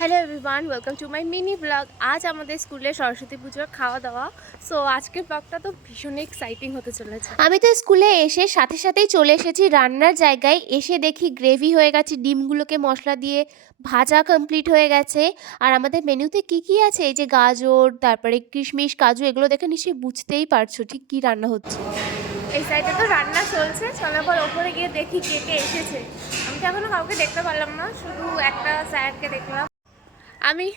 Hello everyone, welcome to my mini blog. আজ আমাদের স্কুলে সরস্বতী পুজোর খাওয়া দাওয়া। সো আজকের ব্লগটা তো ভীষণই এক্সাইটিং হতে চলেছে। আমি তো স্কুলে এসে সাথে সাথেই চলে এসেছি রান্নার জায়গায়। এসে দেখি গ্রেভি হয়ে গেছে, ডিমগুলোকে মশলা দিয়ে ভাজা কমপ্লিট হয়ে গেছে। আর আমাদের মেনুতে কি কি আছে, এই যে গাজর, তারপরে কিশমিশ, কাজু, এগুলো দেখে নিশ্চয়ই বুঝতেই পারছো ঠিক কি রান্না হচ্ছে। এই সাইডে তো রান্না চলছে, চলো আবার ওপরে গিয়ে দেখি কে কে এসেছে। আমি তো এখনো কাউকে দেখতে পারলাম না, শুধু একটা স্যারকে দেখলাম। আমি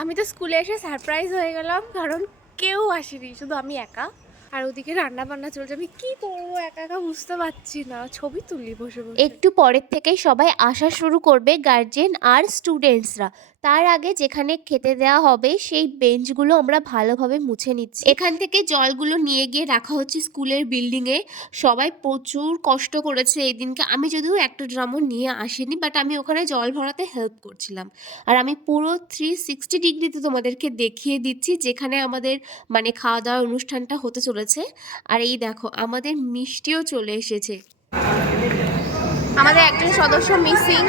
আমি তো স্কুলে এসে সারপ্রাইজ হয়ে গেলাম, কারণ কেউ আসেনি, শুধু আমি একা। আর ওদিকে রান্না বান্না চলছে, আমি কি করবো একা একা বুঝতে পারছি না, ছবি তুলি বসে বসে। একটু পরের থেকেই সবাই আসা শুরু করবে, গার্জেন আর স্টুডেন্টসরা। তার আগে যেখানে খেতে দেওয়া হবে সেই বেঞ্চগুলো আমরা ভালোভাবে মুছে নিচ্ছি। এখান থেকে জলগুলো নিয়ে গিয়ে রাখা হচ্ছে স্কুলের বিল্ডিংয়ে। সবাই প্রচুর কষ্ট করেছে এই দিনকে। আমি যদিও একটা ড্রামও নিয়ে আসিনি, বাট আমি ওখানে জল ভরাতে হেল্প করছিলাম। আর আমি পুরো 360 ডিগ্রিতে তোমাদেরকে দেখিয়ে দিচ্ছি যেখানে আমাদের মানে খাওয়া দাওয়ার অনুষ্ঠানটা হতে চলেছে। আর এই দেখো আমাদের মিষ্টিও চলে এসেছে। আমাদের একজন সদস্য মিসিং,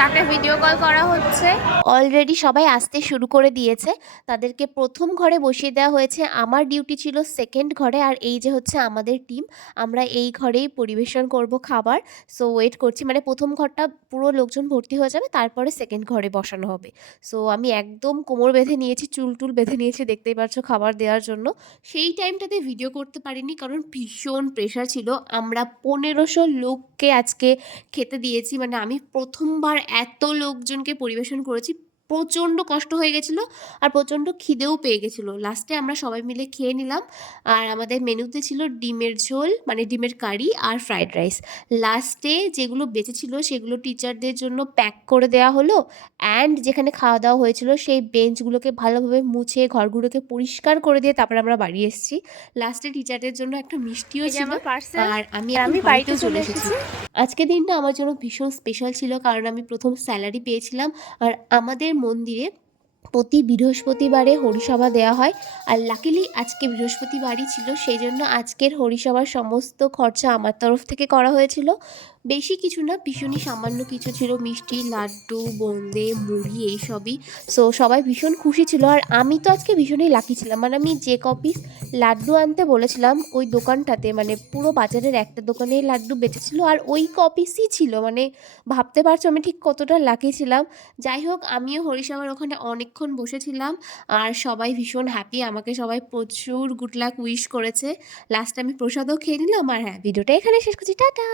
তাকে ভিডিও কল করা হচ্ছে। অলরেডি সবাই আসতে শুরু করে দিয়েছে। তাদেরকে প্রথম ঘরে বসিয়ে দেওয়া হয়েছে, আমার ডিউটি ছিল সেকেন্ড ঘরে। আর এই যে হচ্ছে আমাদের টিম, আমরা এই ঘরেই পরিবেশন করব খাবার। সো ওয়েট করছি, মানে প্রথম ঘরটা পুরো লোকজন ভর্তি হয়ে যাবে, তারপরে সেকেন্ড ঘরে বসানো হবে। সো আমি একদম কোমর বেঁধে নিয়েছি, চুল টুল বেঁধে নিয়েছি, দেখতেই পাচ্ছ, খাবার দেওয়ার জন্য। সেই টাইমটাতে ভিডিও করতে পারিনি কারণ ভীষণ প্রেশার ছিল। আমরা 1500 লোককে আজকে খেতে দিয়েছি, মানে আমি প্রথমবার এত লোকজনকে পরিবেশন করেছি। প্রচণ্ড কষ্ট হয়ে গেছিলো আর প্রচণ্ড খিদেও পেয়ে গেছিলো। লাস্টে আমরা সবাই মিলে খেয়ে নিলাম। আর আমাদের মেনুতে ছিল ডিমের ঝোল, মানে ডিমের কারি আর ফ্রাইড রাইস। লাস্টে যেগুলো বেঁচেছিল সেগুলো টিচারদের জন্য প্যাক করে দেওয়া হলো। অ্যান্ড যেখানে খাওয়া দাওয়া হয়েছিল সেই বেঞ্চগুলোকে ভালোভাবে মুছে ঘরগুলোকে পরিষ্কার করে দিয়ে তারপরে আমরা বাড়ি এসেছি। লাস্টে টিচারদের জন্য একটা মিষ্টিও ছিল। আর আমি বাড়িতেও চলে এসেছি। আজকের দিনটা আমার জন্য ভীষণ স্পেশাল ছিল, কারণ আমি প্রথম স্যালারি পেয়েছিলাম। আর আমাদের মন্দিরে প্রতি বৃহস্পতিবারে হরিসভা দেওয়া হয়। আর লাকিলি আজকে বৃহস্পতিবারই ছিল, সেই জন্য আজকের হরিসভার সমস্ত খরচা আমার তরফ থেকে করা হয়েছিল। বেশি কিছু না, ভীষণই সামান্য কিছু ছিল, মিষ্টি, লাড্ডু, বোঁদে, মুড়ি, এইসবই। সো সবাই ভীষণ খুশি ছিল। আর আমি তো আজকে ভীষণই লাকি ছিলাম, মানে আমি যে কপিস লাড্ডু আনতে বলেছিলাম ওই দোকানটাতে, মানে পুরো বাজারের একটা দোকানেই লাড্ডু বেঁচেছিল আর ওই কপিসই ছিল। মানে ভাবতে পারছো আমি ঠিক কতটা লাকি ছিলাম। যাই হোক, আমিও হরিসভার ওখানে অনেকক্ষণ বসেছিলাম আর সবাই ভীষণ হ্যাপি, আমাকে সবাই প্রচুর গুড লাক উইশ করেছে। লাস্টে আমি প্রসাদও খেয়ে নিলাম। আর হ্যাঁ, ভিডিওটা এখানে শেষ করছি, টাটা।